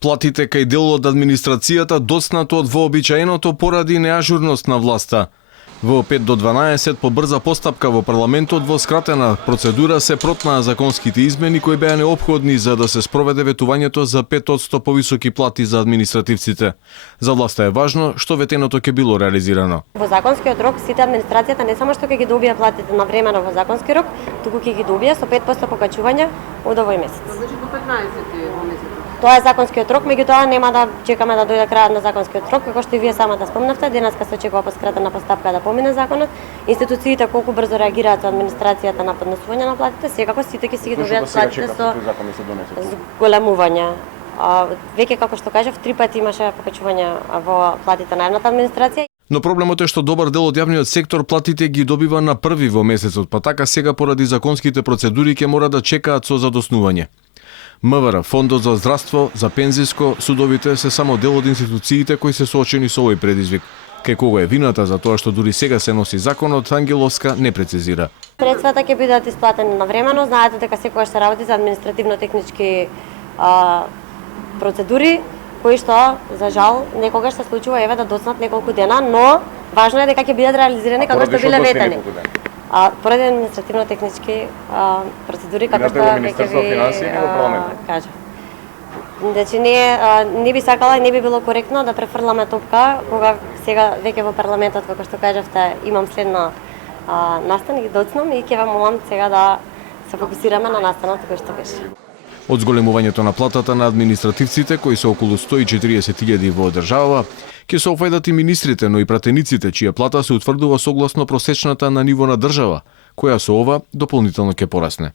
Платите кај дел од администрацијата доцнато од вообичаеното поради неажурност на власта. Во 5 до 12 по брза постапка во парламентот во скратена процедура се протнаа законските измени кои беа неопходни за да се спроведе ветувањето за 5% повисоки плати за административците. За власта е важно што ветеното ќе било реализирано. Во законскиот рок сите администрацијата не само што ќе ги добија платите на времено во законски рок, туку ќе ги добија со 5% покачување од овој месец. Значи до 15 во месецот. Тоа е законскиот рок, меѓутоа нема да чекаме да дојде крајот на законскиот рок, како што и вие самата спомнавте, денеска се очекува поскратена постапка да помине законот. Институциите колку брзо реагираат со администрацијата на поднесување на платите, секако сите ќе си ги добијат платите со големување. Веќе како што кажав, 3 пати имаше покачување во платите на едната администрација. Но проблемот е што добар дел од јавниот сектор платите ги добива на први во месецот, па така сега поради законските процедури ќе мора да чекаат со задоснување. МВР, Фондот за здравство, за пензиско, судовите се само дел од институциите кои се соочени со овој предизвик. Кај кого е вината за тоа што дури сега се носи законот, Ангеловска не прецизира. Средствата ќе бидат исплатени навремено, знаете дека секогаш се работи за административно-технички процедури, кои што, за жал, некогаш се случува еве да доцнат неколку дена, но важно е дека ќе бидат реализирани како што биле ветени. Поради административно-технички процедури, како што веќе ви кажа. Значи, не би сакала и не би било коректно да префрламе топка, кога сега веќе во парламентот, како што кажавте, имам следна настан и доцнам и ќе ве молам сега да се фокусираме на настанот кој што беше. Од зголемувањето на платата на административците, кои се околу 140.000 во држава, ќе се офајдат и министрите, но и пратениците, чија плата се утврдува согласно просечната на ниво на држава, која со ова дополнително ќе порасне.